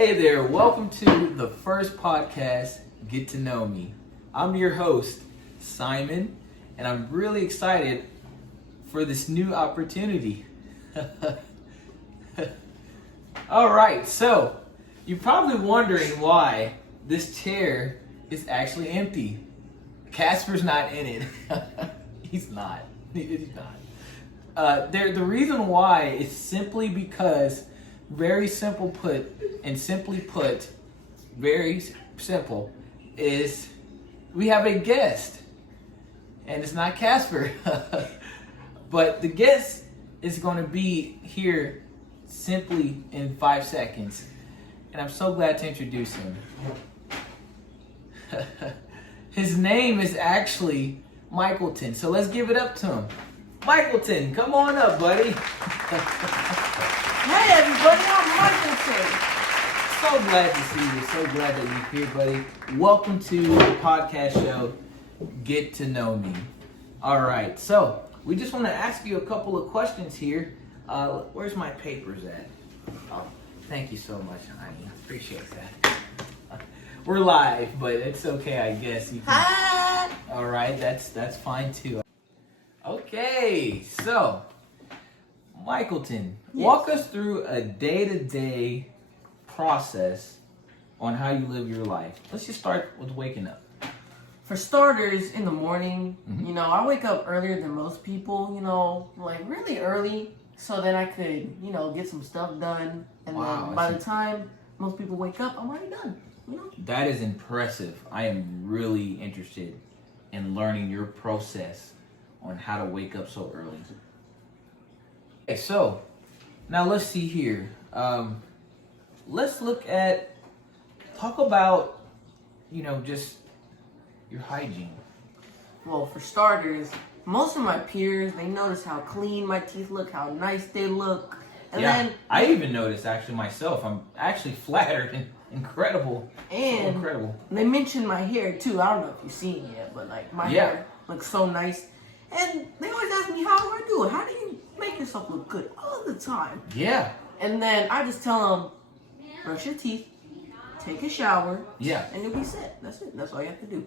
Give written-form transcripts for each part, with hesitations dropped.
Hey there, welcome to the first podcast, Get to Know Me. I'm your host, Simon, and I'm really excited for this new opportunity. Alright, so you're probably wondering why this chair is actually empty. Casper's not in it. He's not. He's not. The reason why is simply because, very simple put, very simple, is we have a guest. And it's not Casper. But the guest is going to be here simply in 5 seconds. And I'm so glad to introduce him. His name is actually Michaelton. So let's give it up to him. Michaelton, come on up, buddy. Hey everybody, I'm Michaelton. So glad to see you. So glad that you're here, buddy. Welcome to the podcast show, Get to Know Me. All right, so we just want to ask you a couple of questions here. Where's my papers at? Oh, thank you so much, honey. I appreciate that. We're live, but it's okay, I guess. You can... Hi. All right, that's fine too. Okay, so Michaelton, walk us through a day-to-day process on how you live your life. Let's just start with waking up. For starters, in the morning, I wake up earlier than most people, like really early, so that I could, get some stuff done. And then by the time most people wake up, I'm already done, That is impressive. I am really interested in learning your process on how to wake up so early. Okay, so now let's see here. Let's talk about, just your hygiene. Well, for starters, most of my peers, they notice how clean my teeth look, how nice they look. And then I even noticed actually myself. I'm actually flattered and incredible. And so incredible. They mentioned my hair too. I don't know if you've seen it yet, but like my hair looks so nice. And they always ask me, how do I do it? How do you make yourself look good all the time? Yeah. And then I just tell them, brush your teeth, take a shower, and you'll be set. That's it. That's all you have to do.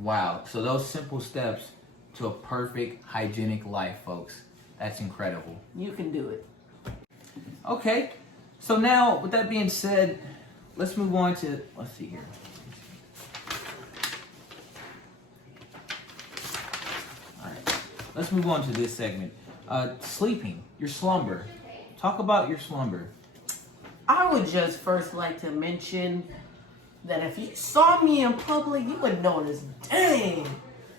Wow. So those simple steps to a perfect hygienic life, folks. That's incredible. You can do it. Okay. So now, with that being said, let's move on to, let's see here. All right. Let's move on to this segment. Sleeping, your slumber. Talk about your slumber. I would just first like to mention that if you saw me in public, you would notice, dang,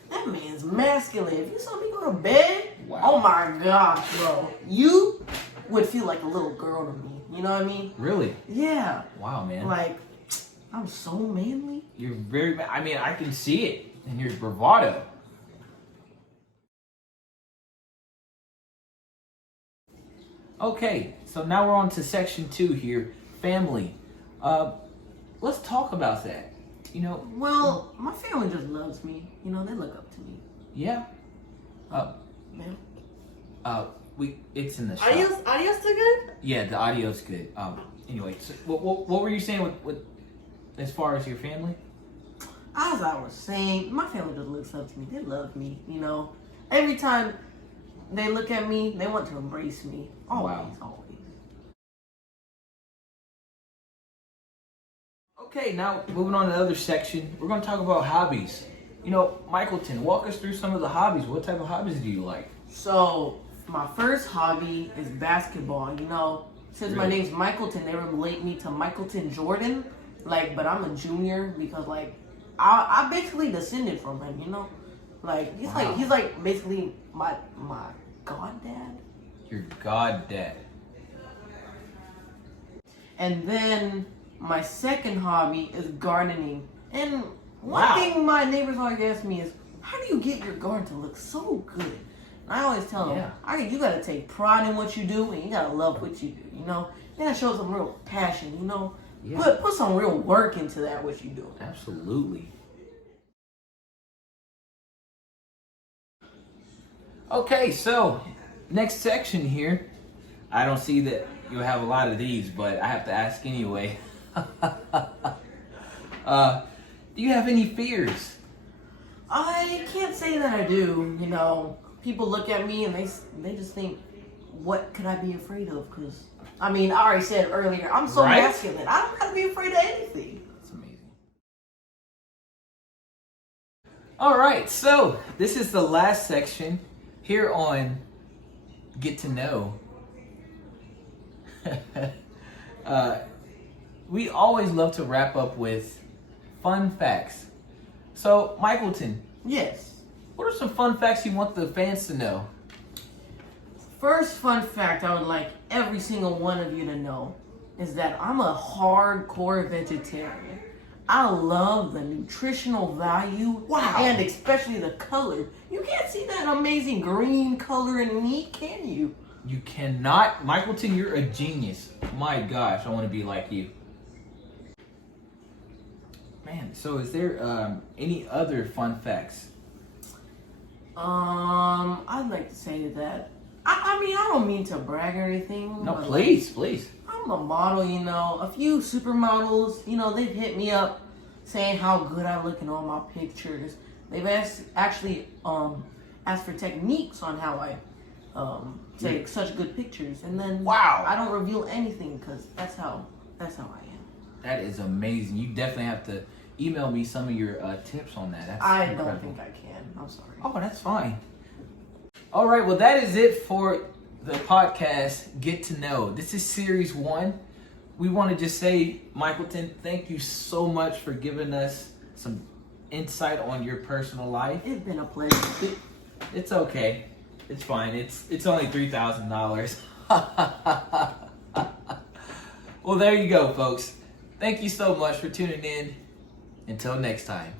that man's masculine. If you saw me go to bed, oh my gosh, bro. You would feel like a little girl to me. You know what I mean? Really? Yeah. Wow, man. Like, I'm so manly. You're very, I can see it in your bravado. Okay, so now we're on to section 2 here, family. Let's talk about that. Well, my family just loves me. They look up to me. Yeah. Man. It's in the shop. Audio still good? Yeah, the audio's good. Anyway, so what were you saying with as far as your family? As I was saying, my family just looks up to me. They love me. Every time they look at me, they want to embrace me. Always, always. Okay, now moving on to the other section, we're going to talk about hobbies. Michaelton, walk us through some of the hobbies. What type of hobbies do you like? So, my first hobby is basketball. Since my name's Michaelton, they relate me to Michaelton Jordan. But I'm a junior because, I basically descended from him, he's like basically my goddad. Your goddad. And then my second hobby is gardening. And one thing my neighbors always ask me is, how do you get your garden to look so good? And I always tell them, you gotta take pride in what you do and you gotta love what you do, You gotta show some real passion, Put some real work into that, what you do. Absolutely. Okay, so next section here. I don't see that you'll have a lot of these, but I have to ask anyway. Do you have any fears? I can't say that I do. You know, people look at me and they just think, what could I be afraid of? Because, I mean, I already said earlier, I'm so Right? masculine. I don't gotta be afraid of anything. That's amazing. All right, so this is the last section here on Get to Know. We always love to wrap up with fun facts. So, Michaelton, Yes. what are some fun facts you want the fans to know? First fun fact I would like every single one of you to know is that I'm a hardcore vegetarian. I love the nutritional value. Wow. And especially the color. You can't see that amazing green color in meat, can you? You cannot. Michaelton, you're a genius. My gosh, I want to be like you. Man, so is there any other fun facts? I'd like to say that I mean, I don't mean to brag or anything. No, but, please. I'm a model, you know. A few supermodels, you know, they've hit me up saying how good I look in all my pictures. They've actually asked for techniques on how I take such good pictures, and then Wow. I don't reveal anything because that's how I am. That is amazing. You definitely have to email me some of your tips on that. That's I incredible. don't think I can. I'm sorry. Oh, that's fine. All right, well, that is it for the podcast, Get to Know. This is series 1. We want to just say, Michaelton, thank you so much for giving us some insight on your personal life. It's been a pleasure. It's okay. It's fine. It's only $3,000. Well, there you go, folks. Thank you so much for tuning in. Until next time.